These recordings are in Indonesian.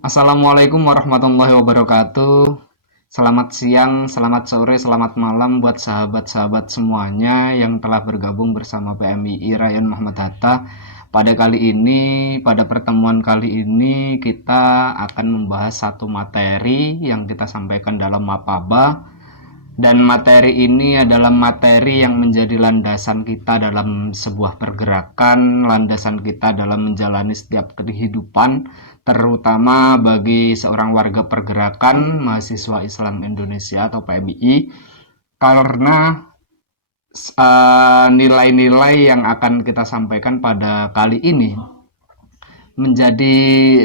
Assalamualaikum warahmatullahi wabarakatuh. Selamat siang, selamat sore, selamat malam buat sahabat-sahabat semuanya yang telah bergabung bersama PMII Ryan Muhammad Hatta. Pada pertemuan kali ini kita akan membahas satu materi yang kita sampaikan dalam Mapaba. Dan materi ini adalah materi yang menjadi landasan kita dalam sebuah pergerakan, landasan kita dalam menjalani setiap kehidupan, terutama bagi seorang warga pergerakan mahasiswa Islam Indonesia atau PMII, karena nilai-nilai yang akan kita sampaikan pada kali ini menjadi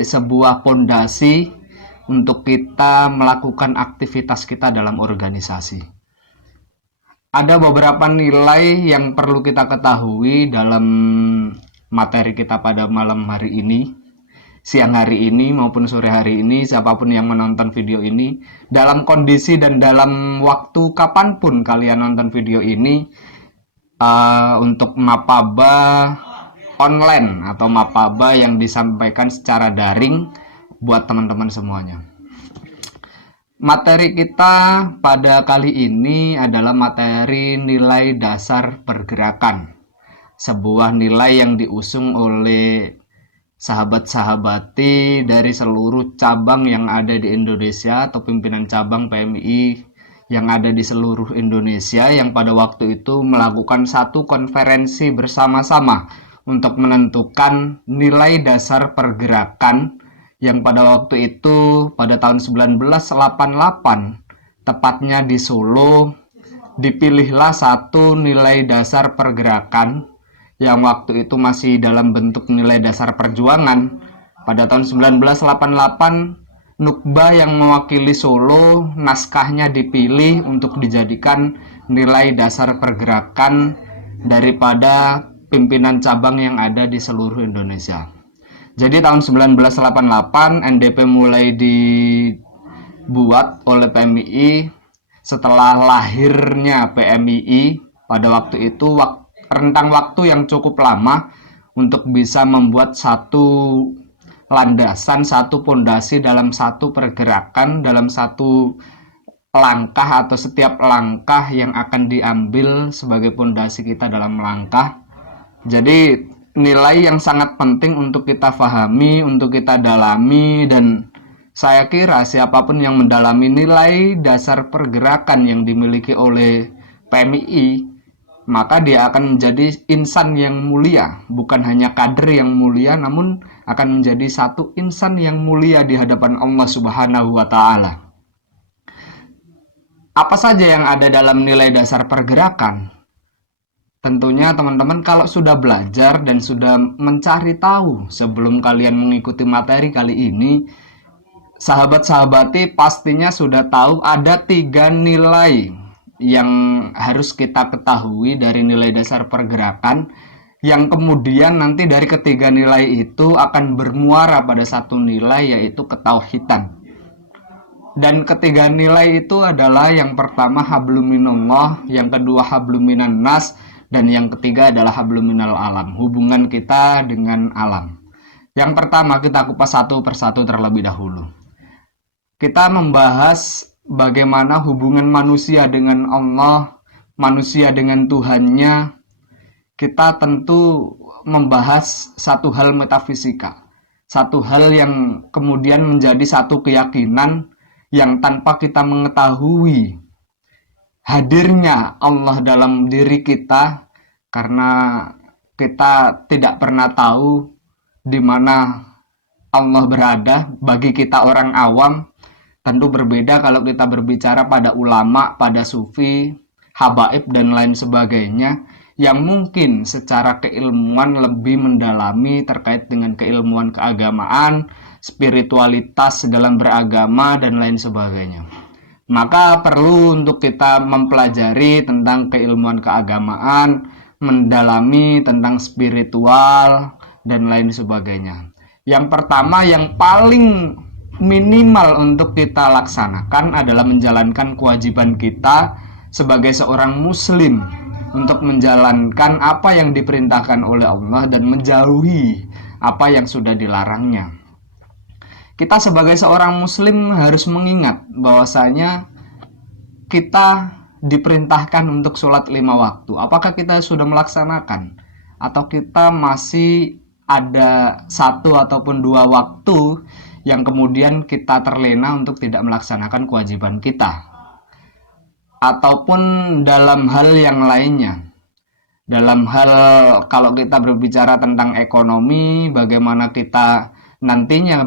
sebuah pondasi untuk kita melakukan aktivitas kita dalam organisasi. Ada beberapa nilai yang perlu kita ketahui dalam materi kita pada malam hari ini, siang hari ini maupun sore hari ini, siapapun yang menonton video ini, dalam kondisi dan dalam waktu kapanpun kalian nonton video ini, untuk Mapaba online atau Mapaba yang disampaikan secara daring buat teman-teman semuanya. Materi kita pada kali ini adalah materi nilai dasar pergerakan. Sebuah nilai yang diusung oleh sahabat-sahabati dari seluruh cabang yang ada di Indonesia atau pimpinan cabang PMI yang ada di seluruh Indonesia yang pada waktu itu melakukan satu konferensi bersama-sama untuk menentukan nilai dasar pergerakan yang pada waktu itu pada tahun 1988 tepatnya di Solo dipilihlah satu nilai dasar pergerakan yang waktu itu masih dalam bentuk nilai dasar perjuangan. Pada tahun 1988 Nukba yang mewakili Solo naskahnya dipilih untuk dijadikan nilai dasar pergerakan daripada pimpinan cabang yang ada di seluruh Indonesia. Jadi tahun 1988 NDP mulai dibuat oleh PMII setelah lahirnya PMII pada waktu itu rentang waktu yang cukup lama untuk bisa membuat satu landasan, satu pondasi dalam satu pergerakan, dalam satu langkah atau setiap langkah yang akan diambil sebagai pondasi kita dalam langkah. Jadi nilai yang sangat penting untuk kita pahami, untuk kita dalami, dan saya kira siapapun yang mendalami nilai dasar pergerakan yang dimiliki oleh PMII, maka dia akan menjadi insan yang mulia, bukan hanya kader yang mulia, namun akan menjadi satu insan yang mulia di hadapan Allah Subhanahu wa Ta'ala. Apa saja yang ada dalam nilai dasar pergerakan? Tentunya teman-teman kalau sudah belajar dan sudah mencari tahu sebelum kalian mengikuti materi kali ini, sahabat-sahabati pastinya sudah tahu ada 3 nilai yang harus kita ketahui dari nilai dasar pergerakan, yang kemudian nanti dari ketiga nilai itu akan bermuara pada satu nilai, yaitu ketauhidan. Dan ketiga nilai itu adalah yang pertama hablum minallah, yang kedua hablum minan nas, dan yang ketiga adalah hablum minal alam, hubungan kita dengan alam. Yang pertama kita kupas satu persatu terlebih dahulu. Kita membahas bagaimana hubungan manusia dengan Allah, manusia dengan Tuhannya. Kita tentu membahas satu hal metafisika, satu hal yang kemudian menjadi satu keyakinan yang tanpa kita mengetahui hadirnya Allah dalam diri kita, karena kita tidak pernah tahu di mana Allah berada. Bagi kita orang awam tentu berbeda kalau kita berbicara pada ulama, pada sufi, habaib dan lain sebagainya, yang mungkin secara keilmuan lebih mendalami terkait dengan keilmuan keagamaan, spiritualitas dalam beragama dan lain sebagainya. Maka perlu untuk kita mempelajari tentang keilmuan keagamaan, mendalami tentang spiritual dan lain sebagainya. Yang pertama, yang paling minimal untuk kita laksanakan adalah menjalankan kewajiban kita sebagai seorang muslim untuk menjalankan apa yang diperintahkan oleh Allah dan menjauhi apa yang sudah dilarangnya. Kita sebagai seorang muslim harus mengingat bahwasanya kita diperintahkan untuk sholat 5 waktu. Apakah kita sudah melaksanakan? Atau kita masih ada 1 ataupun 2 waktu yang kemudian kita terlena untuk tidak melaksanakan kewajiban kita? Ataupun dalam hal yang lainnya. Dalam hal kalau kita berbicara tentang ekonomi, bagaimana kita nantinya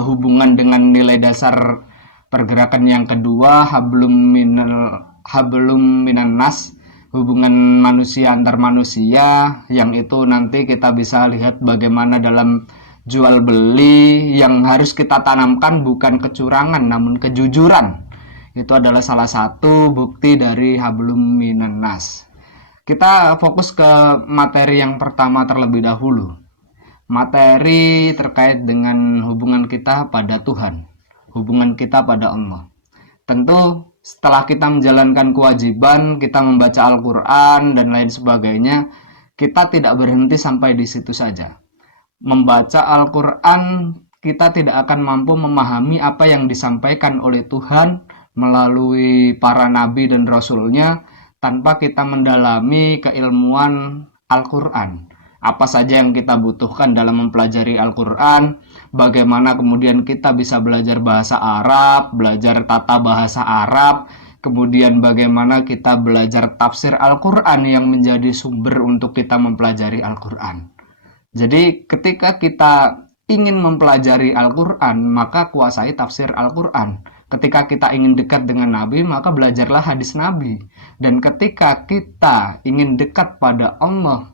hubungan dengan nilai dasar pergerakan yang kedua, hablum minan nas, hubungan manusia antar manusia, yang itu nanti kita bisa lihat bagaimana dalam jual beli yang harus kita tanamkan bukan kecurangan namun kejujuran. Itu adalah salah satu bukti dari hablum minan nas. Kita fokus ke materi yang pertama terlebih dahulu. Materi terkait dengan hubungan kita pada Tuhan, hubungan kita pada Allah. Tentu setelah kita menjalankan kewajiban, kita membaca Al-Quran dan lain sebagainya, kita tidak berhenti sampai di situ saja. Membaca Al-Quran, kita tidak akan mampu memahami apa yang disampaikan oleh Tuhan melalui para nabi dan rasulnya tanpa kita mendalami keilmuan Al-Quran. Apa saja yang kita butuhkan dalam mempelajari Al-Quran, bagaimana kemudian kita bisa belajar bahasa Arab, belajar tata bahasa Arab, kemudian bagaimana kita belajar tafsir Al-Quran yang menjadi sumber untuk kita mempelajari Al-Quran. Jadi ketika kita ingin mempelajari Al-Quran, maka kuasai tafsir Al-Quran. Ketika kita ingin dekat dengan Nabi, maka belajarlah hadis Nabi. Dan ketika kita ingin dekat pada Allah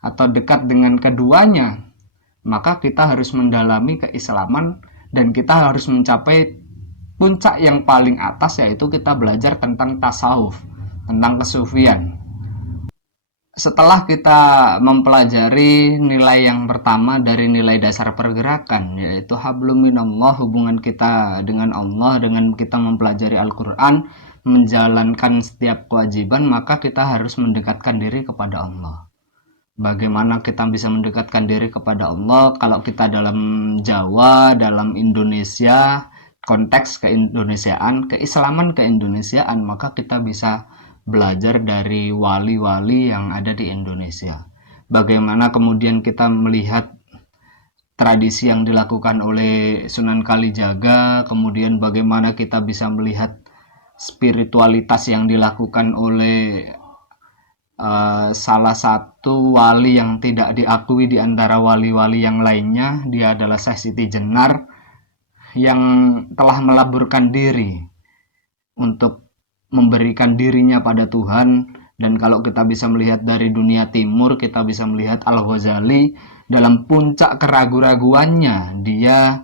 atau dekat dengan keduanya, maka kita harus mendalami keislaman dan kita harus mencapai puncak yang paling atas, yaitu kita belajar tentang tasawuf, tentang kesufian. Setelah kita mempelajari nilai yang pertama dari nilai dasar pergerakan, yaitu hablum minallah, hubungan kita dengan Allah, dengan kita mempelajari Al-Quran, menjalankan setiap kewajiban, maka kita harus mendekatkan diri kepada Allah. Bagaimana kita bisa mendekatkan diri kepada Allah? Kalau kita dalam Jawa, dalam Indonesia, konteks keindonesiaan, keislaman keindonesiaan, maka kita bisa belajar dari wali-wali yang ada di Indonesia. Bagaimana kemudian kita melihat tradisi yang dilakukan oleh Sunan Kalijaga, kemudian bagaimana kita bisa melihat spiritualitas yang dilakukan oleh salah satu wali yang tidak diakui di antara wali-wali yang lainnya. Dia adalah Syekh Siti Jenar yang telah melaburkan diri untuk memberikan dirinya pada Tuhan. Dan kalau kita bisa melihat dari dunia timur, kita bisa melihat Al-Ghazali dalam puncak keraguan-raguannya, dia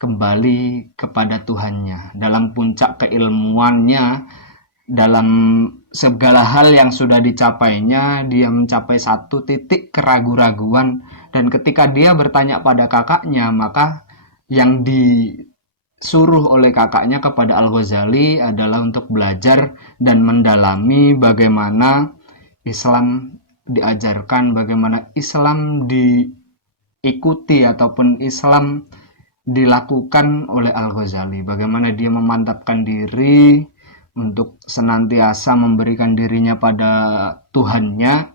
kembali kepada Tuhannya. Dalam puncak keilmuannya, dalam segala hal yang sudah dicapainya, dia mencapai satu titik keraguan-raguan. Dan ketika dia bertanya pada kakaknya, maka yang disuruh oleh kakaknya kepada Al-Ghazali adalah untuk belajar dan mendalami bagaimana Islam diajarkan, bagaimana Islam diikuti ataupun Islam dilakukan oleh Al-Ghazali, bagaimana dia memantapkan diri untuk senantiasa memberikan dirinya pada Tuhannya,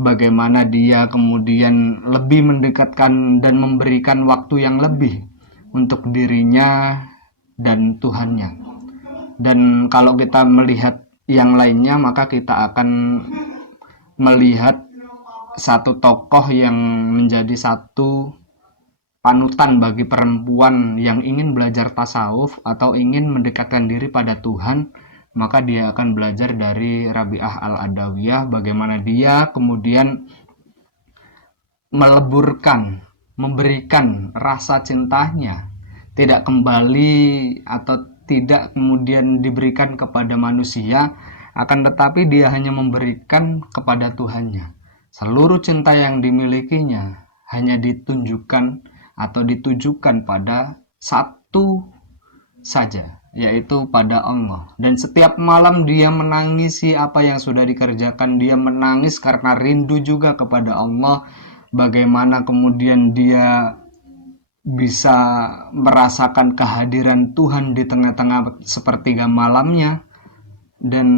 bagaimana dia kemudian lebih mendekatkan dan memberikan waktu yang lebih untuk dirinya dan Tuhannya. Dan kalau kita melihat yang lainnya, maka kita akan melihat satu tokoh yang menjadi satu panutan bagi perempuan yang ingin belajar tasawuf atau ingin mendekatkan diri pada Tuhan. Maka dia akan belajar dari Rabi'ah Al-Adawiyah, bagaimana dia kemudian meleburkan, memberikan rasa cintanya, tidak kembali atau tidak kemudian diberikan kepada manusia, akan tetapi dia hanya memberikan kepada Tuhannya. Seluruh cinta yang dimilikinya hanya ditunjukkan atau ditujukan pada satu saja, yaitu pada Allah. Dan setiap malam dia menangisi apa yang sudah dikerjakan, dia menangis karena rindu juga kepada Allah. Bagaimana kemudian dia bisa merasakan kehadiran Tuhan di tengah-tengah sepertiga malamnya, dan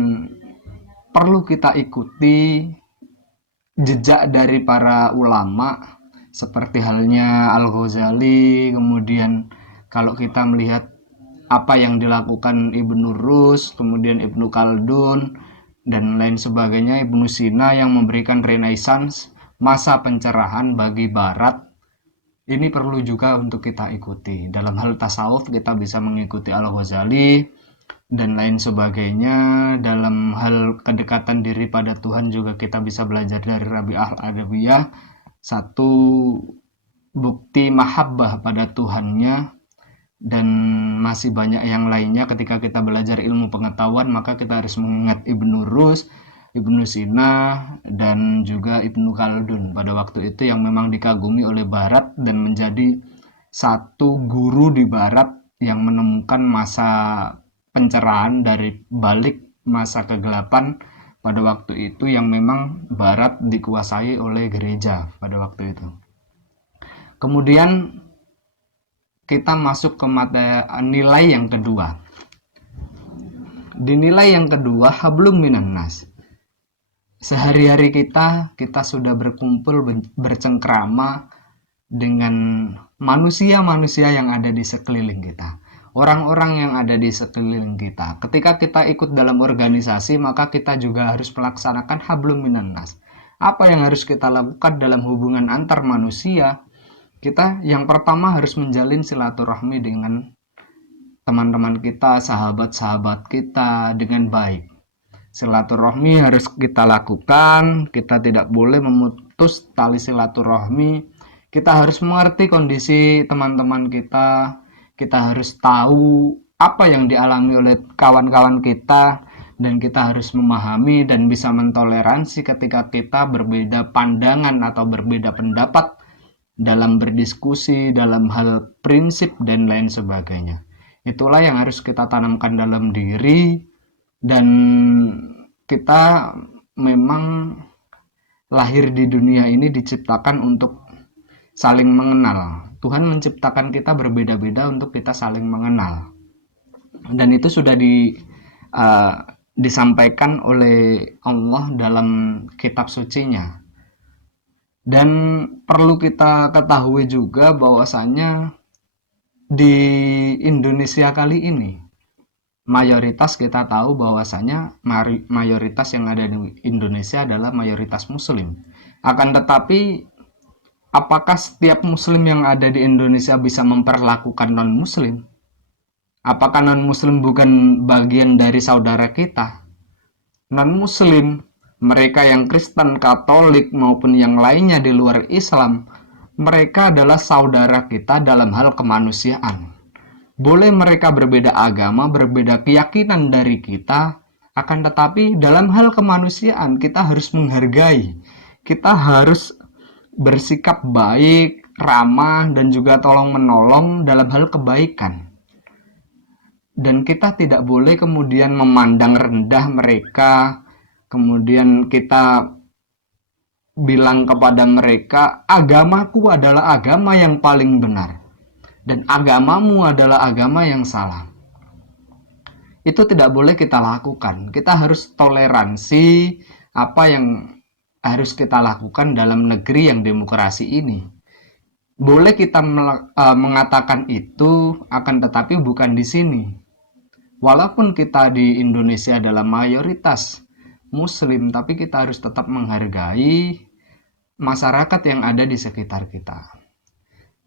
perlu kita ikuti jejak dari para ulama seperti halnya Al-Ghazali. Kemudian kalau kita melihat apa yang dilakukan Ibnu Rus, kemudian Ibnu Khaldun dan lain sebagainya, Ibnu Sina yang memberikan renaissance, masa pencerahan bagi barat, ini perlu juga untuk kita ikuti. Dalam hal tasawuf kita bisa mengikuti Al-Ghazali dan lain sebagainya. Dalam hal kedekatan diri pada Tuhan juga kita bisa belajar dari Rabi'ah Al-Adawiyah, satu bukti mahabbah pada Tuhannya. Dan masih banyak yang lainnya. Ketika kita belajar ilmu pengetahuan, maka kita harus mengingat Ibnu Rus, Ibnu Sina, dan juga Ibnu Khaldun pada waktu itu, yang memang dikagumi oleh Barat dan menjadi satu guru di Barat yang menemukan masa pencerahan dari balik masa kegelapan pada waktu itu, yang memang Barat dikuasai oleh gereja pada waktu itu. Kemudian kita masuk ke nilai yang kedua. Di nilai yang kedua, hablum minan nas. Sehari-hari kita sudah berkumpul, bercengkrama dengan manusia-manusia yang ada di sekeliling kita. Orang-orang yang ada di sekeliling kita. Ketika kita ikut dalam organisasi, maka kita juga harus melaksanakan hablum minan nas. Apa yang harus kita lakukan dalam hubungan antar manusia? Kita yang pertama harus menjalin silaturahmi dengan teman-teman kita, sahabat-sahabat kita dengan baik. Silaturahmi harus kita lakukan, kita tidak boleh memutus tali silaturahmi. Kita harus mengerti kondisi teman-teman kita harus tahu apa yang dialami oleh kawan-kawan kita, dan kita harus memahami dan bisa mentoleransi ketika kita berbeda pandangan atau berbeda pendapat dalam berdiskusi, dalam hal prinsip dan lain sebagainya. Itulah yang harus kita tanamkan dalam diri, dan kita memang lahir di dunia ini diciptakan untuk saling mengenal. Tuhan menciptakan kita berbeda-beda untuk kita saling mengenal. Dan itu sudah disampaikan oleh Allah dalam kitab sucinya. Dan perlu kita ketahui juga bahwasanya di Indonesia kali ini, mayoritas kita tahu bahwasanya mayoritas yang ada di Indonesia adalah mayoritas Muslim. Akan tetapi, apakah setiap Muslim yang ada di Indonesia bisa memperlakukan non-Muslim? Apakah non-Muslim bukan bagian dari saudara kita? Non-Muslim, mereka yang Kristen, Katolik, maupun yang lainnya di luar Islam, mereka adalah saudara kita dalam hal kemanusiaan. Boleh mereka berbeda agama, berbeda keyakinan dari kita, akan tetapi dalam hal kemanusiaan kita harus menghargai. Kita harus bersikap baik, ramah, dan juga tolong-menolong dalam hal kebaikan. Dan kita tidak boleh kemudian memandang rendah mereka, kemudian kita bilang kepada mereka, agamaku adalah agama yang paling benar, dan agamamu adalah agama yang salah. Itu tidak boleh kita lakukan. Kita harus toleransi apa yang harus kita lakukan dalam negeri yang demokrasi ini. Boleh kita mengatakan itu, akan tetapi bukan di sini. Walaupun kita di Indonesia adalah mayoritas Muslim, tapi kita harus tetap menghargai masyarakat yang ada di sekitar kita.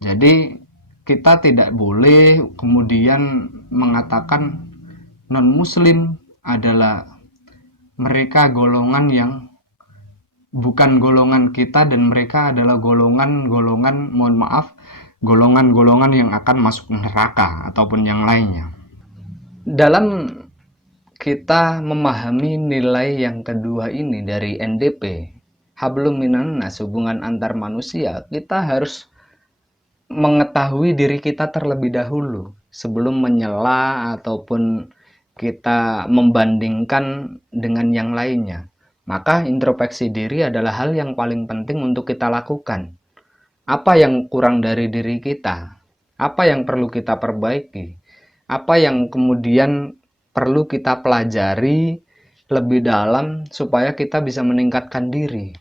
Jadi kita tidak boleh kemudian mengatakan non-Muslim adalah mereka golongan yang bukan golongan kita, dan mereka adalah golongan-golongan, mohon maaf, golongan-golongan yang akan masuk neraka ataupun yang lainnya. Dalam kita memahami nilai yang kedua ini dari NDP, hablum minan nas, hubungan antar manusia, kita harus mengetahui diri kita terlebih dahulu sebelum menyela ataupun kita membandingkan dengan yang lainnya. Maka introspeksi diri adalah hal yang paling penting untuk kita lakukan. Apa yang kurang dari diri kita? Apa yang perlu kita perbaiki? Apa yang kemudian perlu kita pelajari lebih dalam supaya kita bisa meningkatkan diri?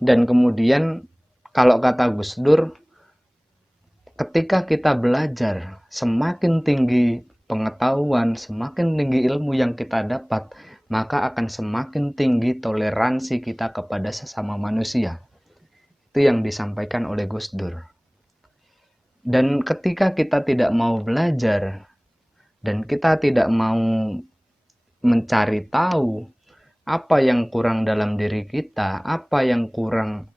Dan kemudian kalau kata Gus Dur, ketika kita belajar, semakin tinggi pengetahuan, semakin tinggi ilmu yang kita dapat, maka akan semakin tinggi toleransi kita kepada sesama manusia. Itu yang disampaikan oleh Gus Dur. Dan ketika kita tidak mau belajar, dan kita tidak mau mencari tahu apa yang kurang dalam diri kita, apa yang kurang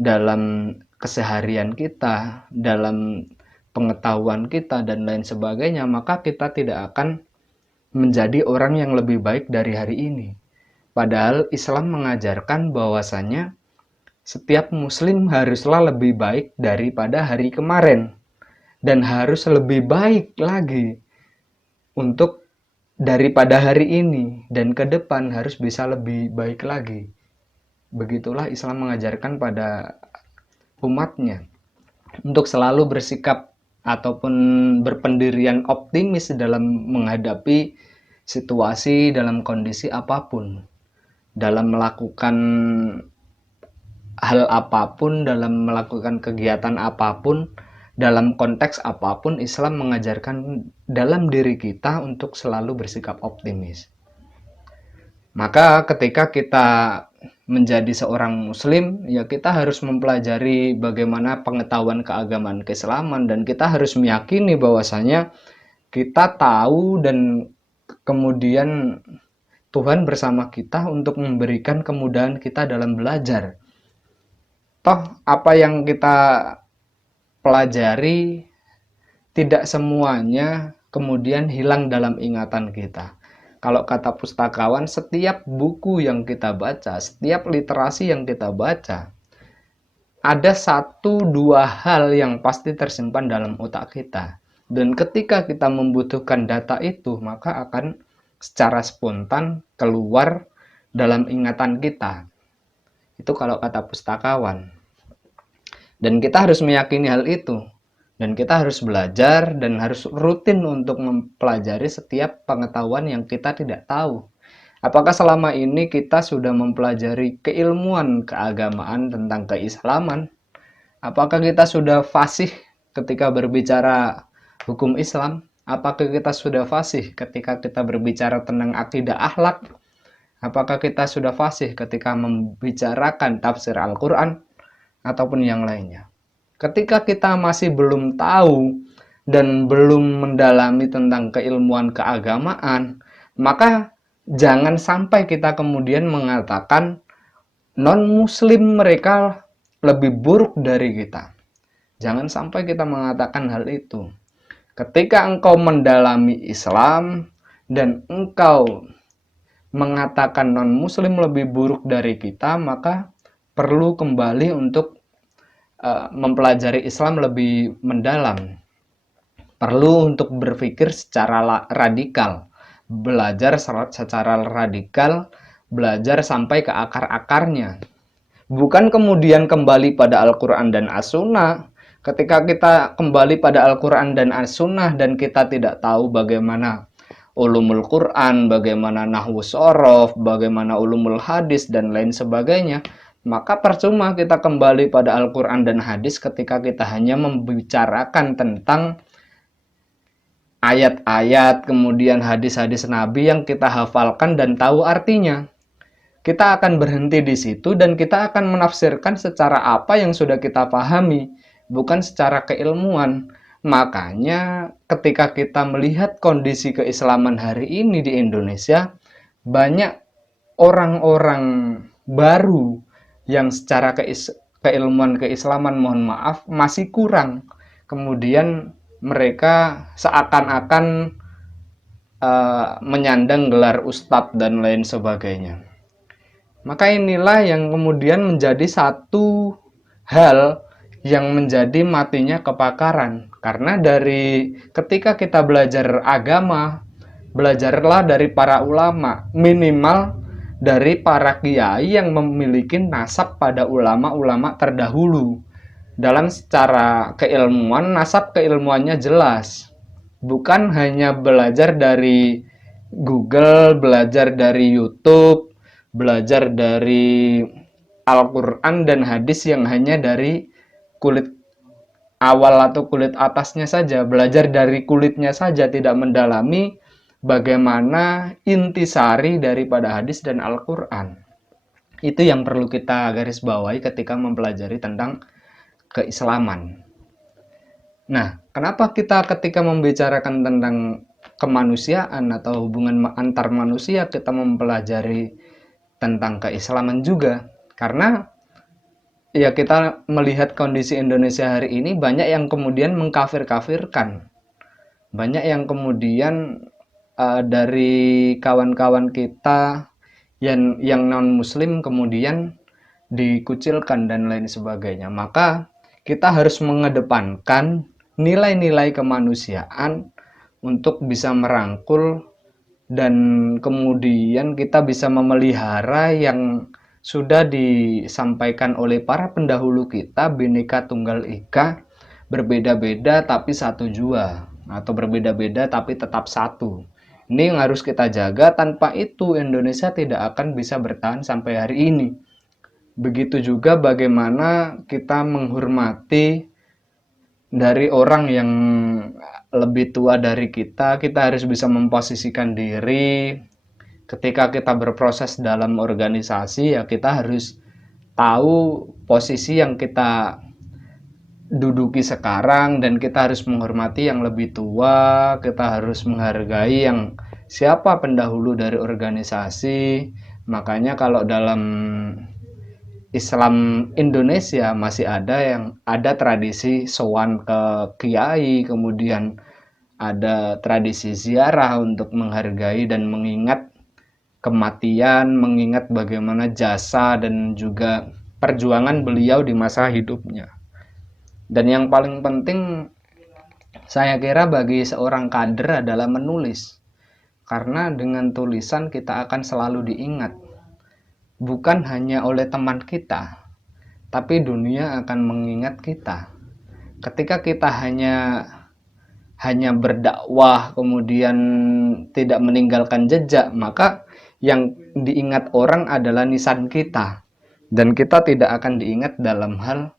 dalam keseharian kita, dalam pengetahuan kita, dan lain sebagainya, maka kita tidak akan menjadi orang yang lebih baik dari hari ini. Padahal Islam mengajarkan bahwasanya setiap muslim haruslah lebih baik daripada hari kemarin, dan harus lebih baik lagi untuk daripada hari ini, dan ke depan harus bisa lebih baik lagi. Begitulah Islam mengajarkan pada umatnya untuk selalu bersikap ataupun berpendirian optimis dalam menghadapi situasi dalam kondisi apapun, dalam melakukan hal apapun, dalam melakukan kegiatan apapun, dalam konteks apapun. Islam mengajarkan dalam diri kita untuk selalu bersikap optimis. Maka ketika kita menjadi seorang muslim, ya kita harus mempelajari bagaimana pengetahuan keagamaan keislaman, dan kita harus meyakini bahwasanya kita tahu dan kemudian Tuhan bersama kita untuk memberikan kemudahan kita dalam belajar. Toh apa yang kita pelajari tidak semuanya kemudian hilang dalam ingatan kita. Kalau kata pustakawan, setiap buku yang kita baca, setiap literasi yang kita baca, ada 1-2 hal yang pasti tersimpan dalam otak kita. Dan ketika kita membutuhkan data itu, maka akan secara spontan keluar dalam ingatan kita. Itu kalau kata pustakawan. Dan kita harus meyakini hal itu. Dan kita harus belajar dan harus rutin untuk mempelajari setiap pengetahuan yang kita tidak tahu. Apakah selama ini kita sudah mempelajari keilmuan keagamaan tentang keislaman? Apakah kita sudah fasih ketika berbicara hukum Islam? Apakah kita sudah fasih ketika kita berbicara tentang akidah akhlak? Apakah kita sudah fasih ketika membicarakan tafsir Al-Quran? Ataupun yang lainnya. Ketika kita masih belum tahu dan belum mendalami tentang keilmuan keagamaan, maka jangan sampai kita kemudian mengatakan non-muslim mereka lebih buruk dari kita. Jangan sampai kita mengatakan hal itu. Ketika engkau mendalami Islam dan engkau mengatakan non-muslim lebih buruk dari kita, maka perlu kembali untuk mempelajari Islam lebih mendalam. Perlu untuk berpikir secara radikal, belajar secara radikal, belajar sampai ke akar-akarnya. Bukan kemudian kembali pada Al-Quran dan As-Sunnah. Ketika kita kembali pada Al-Quran dan As-Sunnah dan kita tidak tahu bagaimana ulumul Quran, bagaimana nahwu shorof, bagaimana ulumul hadis, dan lain sebagainya, maka percuma kita kembali pada Al-Quran dan hadis ketika kita hanya membicarakan tentang ayat-ayat, kemudian hadis-hadis Nabi yang kita hafalkan dan tahu artinya. Kita akan berhenti di situ dan kita akan menafsirkan secara apa yang sudah kita pahami, bukan secara keilmuan. Makanya ketika kita melihat kondisi keislaman hari ini di Indonesia, banyak orang-orang baru yang secara keilmuan keislaman, mohon maaf, masih kurang. Kemudian mereka seakan-akan menyandang gelar ustadz dan lain sebagainya. Maka inilah yang kemudian menjadi satu hal yang menjadi matinya kepakaran. Karena dari ketika kita belajar agama, belajarlah dari para ulama, minimal dari para kiai yang memiliki nasab pada ulama-ulama terdahulu. dalam secara keilmuan, nasab keilmuannya jelas. Bukan hanya belajar dari Google, belajar dari YouTube, belajar dari Al-Quran dan hadis yang hanya dari kulit awal atau kulit atasnya saja, belajar dari kulitnya saja, tidak mendalami bagaimana intisari daripada hadis dan Al-Quran. Itu yang perlu kita garis bawahi ketika mempelajari tentang keislaman. Nah, kenapa kita ketika membicarakan tentang kemanusiaan atau hubungan antar manusia kita mempelajari tentang keislaman juga? Karena ya kita melihat kondisi Indonesia hari ini banyak yang kemudian mengkafir-kafirkan. Banyak yang kemudian dari kawan-kawan kita yang non-muslim kemudian dikucilkan dan lain sebagainya. Maka kita harus mengedepankan nilai-nilai kemanusiaan untuk bisa merangkul dan kemudian kita bisa memelihara yang sudah disampaikan oleh para pendahulu kita, Bhinneka Tunggal Ika, berbeda-beda tapi satu jua, atau berbeda-beda tapi tetap satu. Ini yang harus kita jaga, tanpa itu Indonesia tidak akan bisa bertahan sampai hari ini. Begitu juga bagaimana kita menghormati dari orang yang lebih tua dari kita harus bisa memposisikan diri. Ketika kita berproses dalam organisasi, ya kita harus tahu posisi yang kita duduki sekarang, dan kita harus menghormati yang lebih tua, kita harus menghargai yang siapa pendahulu dari organisasi. Makanya kalau dalam Islam Indonesia masih ada tradisi sowan ke kiai, kemudian ada tradisi ziarah untuk menghargai dan mengingat kematian, mengingat bagaimana jasa dan juga perjuangan beliau di masa hidupnya. Dan yang paling penting saya kira bagi seorang kader adalah menulis. Karena dengan tulisan kita akan selalu diingat. Bukan hanya oleh teman kita, tapi dunia akan mengingat kita. Ketika kita hanya berdakwah kemudian tidak meninggalkan jejak, maka yang diingat orang adalah nisan kita, dan kita tidak akan diingat dalam hal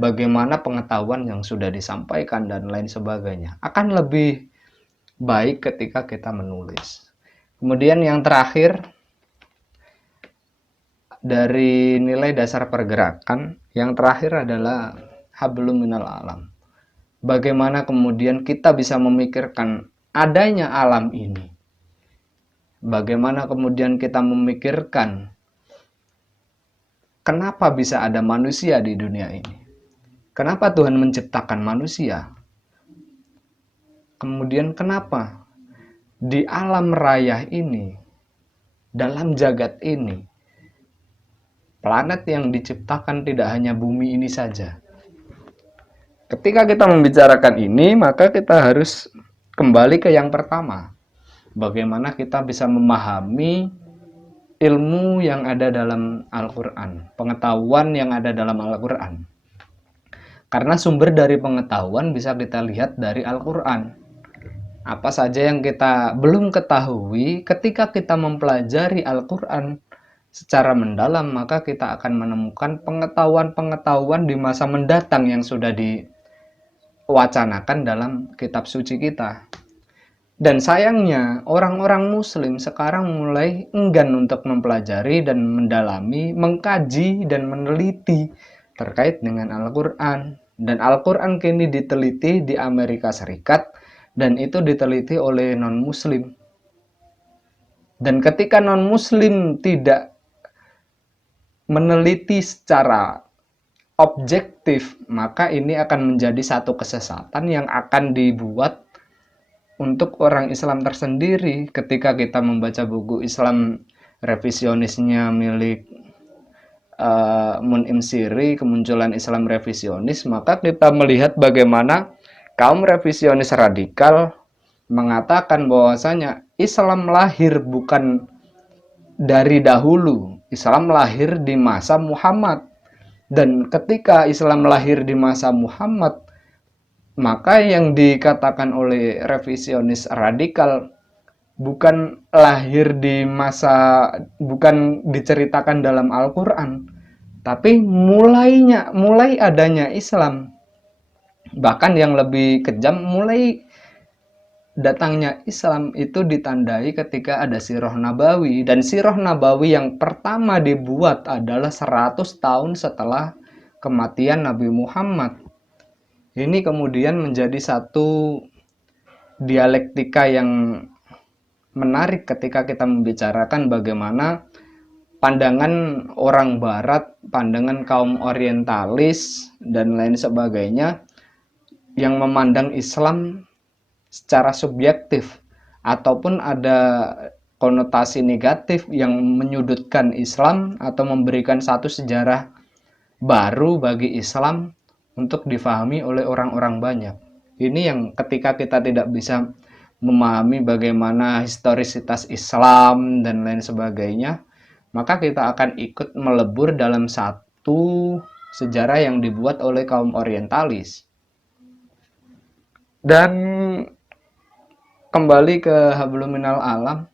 bagaimana pengetahuan yang sudah disampaikan dan lain sebagainya. Akan lebih baik ketika kita menulis. Kemudian yang terakhir, dari nilai dasar pergerakan, yang terakhir adalah hablum minal alam. Bagaimana kemudian kita bisa memikirkan adanya alam ini. Bagaimana kemudian kita memikirkan kenapa bisa ada manusia di dunia ini. Kenapa Tuhan menciptakan manusia? Kemudian kenapa di alam raya ini, dalam jagat ini, planet yang diciptakan tidak hanya bumi ini saja. Ketika kita membicarakan ini, maka kita harus kembali ke yang pertama. Bagaimana kita bisa memahami ilmu yang ada dalam Al-Quran, pengetahuan yang ada dalam Al-Quran. Karena sumber dari pengetahuan bisa kita lihat dari Al-Quran. Apa saja yang kita belum ketahui, ketika kita mempelajari Al-Quran secara mendalam, maka kita akan menemukan pengetahuan-pengetahuan di masa mendatang yang sudah diwacanakan dalam kitab suci kita. Dan sayangnya orang-orang muslim sekarang mulai enggan untuk mempelajari dan mendalami, mengkaji dan meneliti terkait dengan Al-Quran. Dan Al-Quran kini diteliti di Amerika Serikat, dan itu diteliti oleh non-muslim. Dan ketika non-muslim tidak meneliti secara objektif, maka ini akan menjadi satu kesesatan yang akan dibuat untuk orang Islam tersendiri. Ketika kita membaca buku Islam revisionisnya milik Mun'im Siri, kemunculan Islam revisionis, maka kita melihat bagaimana kaum revisionis radikal mengatakan bahwasanya Islam lahir bukan dari dahulu, Islam lahir di masa Muhammad. Dan ketika Islam lahir di masa Muhammad, maka yang dikatakan oleh revisionis radikal bukan lahir di masa, bukan diceritakan dalam Al-Quran, tapi mulai adanya Islam. Bahkan yang lebih kejam, mulai datangnya Islam itu ditandai ketika ada Sirah Nabawi. Dan Sirah Nabawi yang pertama dibuat adalah 100 tahun setelah kematian Nabi Muhammad. Ini kemudian menjadi satu dialektika yang menarik ketika kita membicarakan bagaimana pandangan orang barat, pandangan kaum orientalis dan lain sebagainya yang memandang Islam secara subjektif, ataupun ada konotasi negatif yang menyudutkan Islam atau memberikan satu sejarah baru bagi Islam untuk difahami oleh orang-orang banyak. Ini yang ketika kita tidak bisa memahami bagaimana historisitas Islam dan lain sebagainya, maka kita akan ikut melebur dalam satu sejarah yang dibuat oleh kaum orientalis. Dan kembali ke hablum minal alam,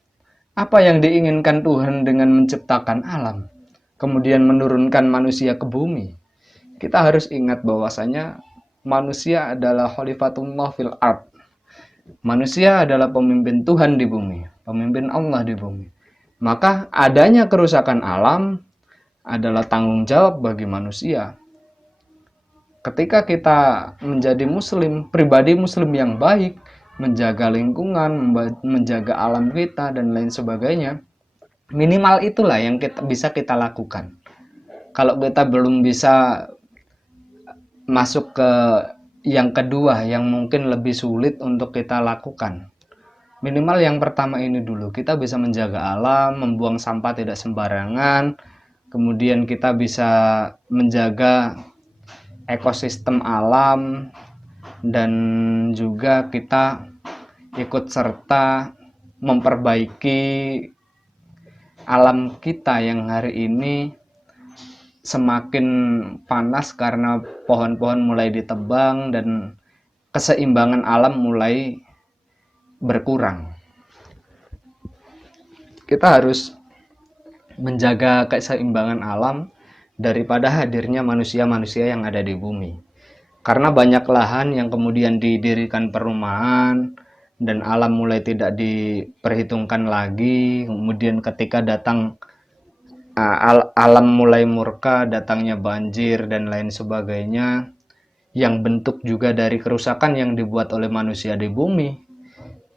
apa yang diinginkan Tuhan dengan menciptakan alam, kemudian menurunkan manusia ke bumi? Kita harus ingat bahwasanya manusia adalah khalifatullah fil ard. Manusia adalah pemimpin Tuhan di bumi, pemimpin Allah di bumi. Maka adanya kerusakan alam adalah tanggung jawab bagi manusia. Ketika kita menjadi muslim, pribadi muslim yang baik, menjaga lingkungan, menjaga alam kita dan lain sebagainya, minimal itulah yang bisa kita lakukan. Kalau kita belum bisa masuk ke yang kedua yang mungkin lebih sulit untuk kita lakukan, minimal yang pertama ini dulu, kita bisa menjaga alam, membuang sampah tidak sembarangan, kemudian kita bisa menjaga ekosistem alam, dan juga kita ikut serta memperbaiki alam kita yang hari ini semakin panas karena pohon-pohon mulai ditebang dan keseimbangan alam mulai berkurang. Kita harus menjaga keseimbangan alam daripada hadirnya manusia-manusia yang ada di bumi. Karena banyak lahan yang kemudian didirikan perumahan dan alam mulai tidak diperhitungkan lagi. Kemudian ketika datang alam mulai murka, datangnya banjir dan lain sebagainya, yang bentuk juga dari kerusakan yang dibuat oleh manusia di bumi.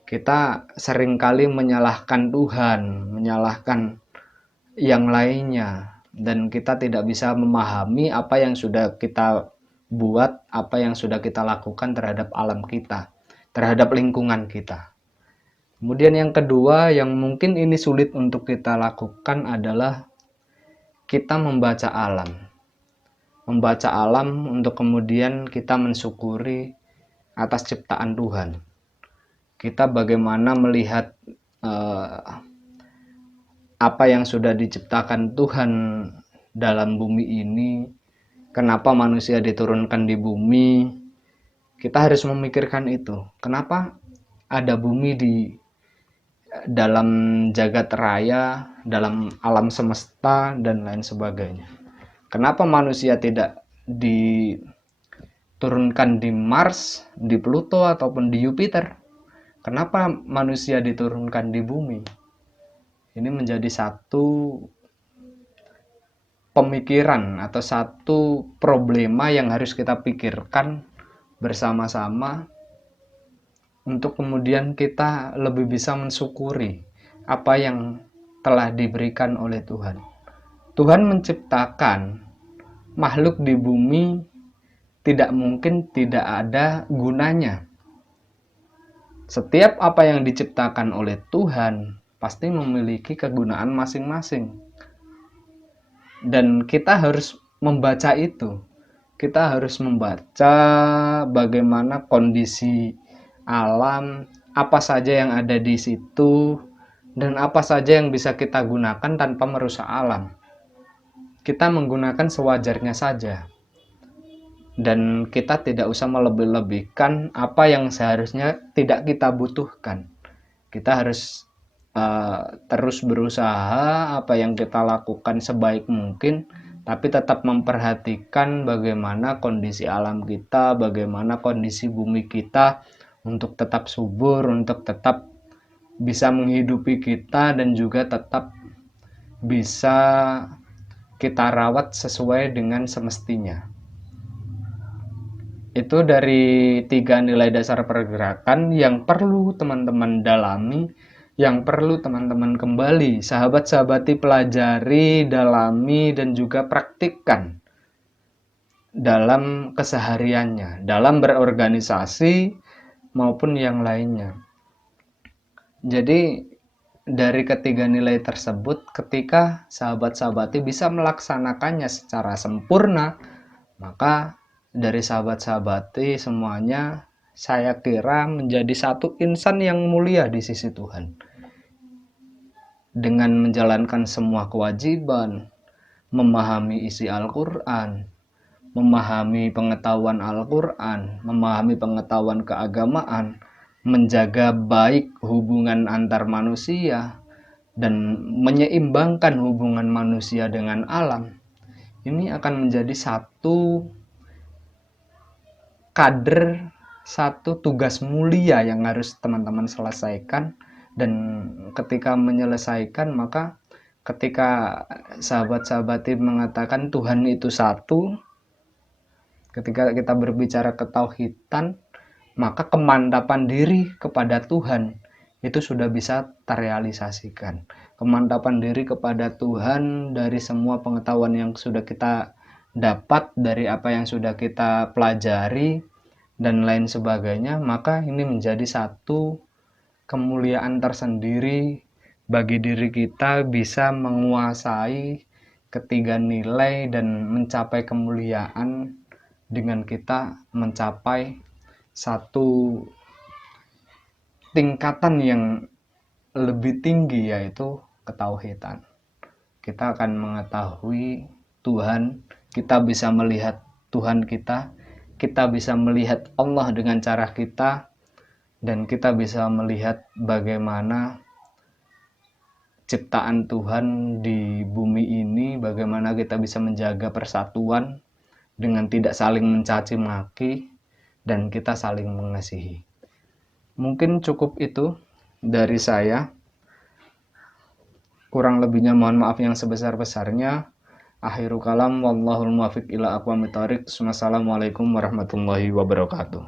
Kita seringkali menyalahkan Tuhan, menyalahkan yang lainnya, dan kita tidak bisa memahami apa yang sudah kita buat, apa yang sudah kita lakukan terhadap alam kita, terhadap lingkungan kita. Kemudian yang kedua yang mungkin ini sulit untuk kita lakukan adalah kita membaca alam. Membaca alam untuk kemudian kita mensyukuri atas ciptaan Tuhan. Kita bagaimana melihat apa yang sudah diciptakan Tuhan dalam bumi ini, kenapa manusia diturunkan di bumi. Kita harus memikirkan itu. Kenapa ada bumi di dalam jagat raya, dalam alam semesta dan lain sebagainya. Kenapa manusia tidak diturunkan di Mars, di Pluto ataupun di Jupiter? Kenapa manusia diturunkan di bumi? Ini menjadi satu pemikiran atau satu problema yang harus kita pikirkan bersama-sama untuk kemudian kita lebih bisa mensyukuri apa yang telah diberikan oleh Tuhan. Tuhan menciptakan makhluk di bumi tidak mungkin tidak ada gunanya. Setiap apa yang diciptakan oleh Tuhan pasti memiliki kegunaan masing-masing. Dan kita harus membaca itu. Kita harus membaca bagaimana kondisi alam, apa saja yang ada di situ, dan apa saja yang bisa kita gunakan tanpa merusak alam. kita menggunakan sewajarnya saja. Dan kita tidak usah melebih-lebihkan apa yang seharusnya tidak kita butuhkan. Kita harus terus berusaha apa yang kita lakukan sebaik mungkin, tapi tetap memperhatikan bagaimana kondisi alam kita, bagaimana kondisi bumi kita, untuk tetap subur, untuk tetap bisa menghidupi kita, dan juga tetap bisa kita rawat sesuai dengan semestinya. Itu dari 3 nilai dasar pergerakan yang perlu teman-teman dalami, yang perlu teman-teman kembali, sahabat-sahabati, pelajari, dalami, dan juga praktikkan dalam kesehariannya, dalam berorganisasi maupun yang lainnya. Jadi dari ketiga nilai tersebut, ketika sahabat-sahabati bisa melaksanakannya secara sempurna, maka dari sahabat-sahabati semuanya saya kira menjadi satu insan yang mulia di sisi Tuhan. Dengan menjalankan semua kewajiban, memahami isi Al-Quran, memahami pengetahuan Al-Quran, memahami pengetahuan keagamaan, menjaga baik hubungan antar manusia, dan menyeimbangkan hubungan manusia dengan alam. Ini akan menjadi satu kader, satu tugas mulia yang harus teman-teman selesaikan. Dan ketika menyelesaikan, maka ketika sahabat-sahabati mengatakan Tuhan itu satu, ketika kita berbicara ketauhidan, maka kemantapan diri kepada Tuhan itu sudah bisa terrealisasikan. Kemantapan diri kepada Tuhan dari semua pengetahuan yang sudah kita dapat, dari apa yang sudah kita pelajari, dan lain sebagainya, maka ini menjadi satu kemuliaan tersendiri bagi diri kita, bisa menguasai ketiga nilai dan mencapai kemuliaan dengan kita mencapai satu tingkatan yang lebih tinggi, yaitu ketauhidan. Kita akan mengetahui Tuhan, kita bisa melihat Tuhan kita bisa melihat Allah dengan cara kita, dan kita bisa melihat bagaimana ciptaan Tuhan di bumi ini, bagaimana kita bisa menjaga persatuan dengan tidak saling mencaci maki, dan kita saling mengasihi. Mungkin cukup itu dari saya. Kurang lebihnya mohon maaf yang sebesar-besarnya. Akhirul kalam, wallahul muwaffiq ila aqwamit thoriq. Wassalamualaikum warahmatullahi wabarakatuh.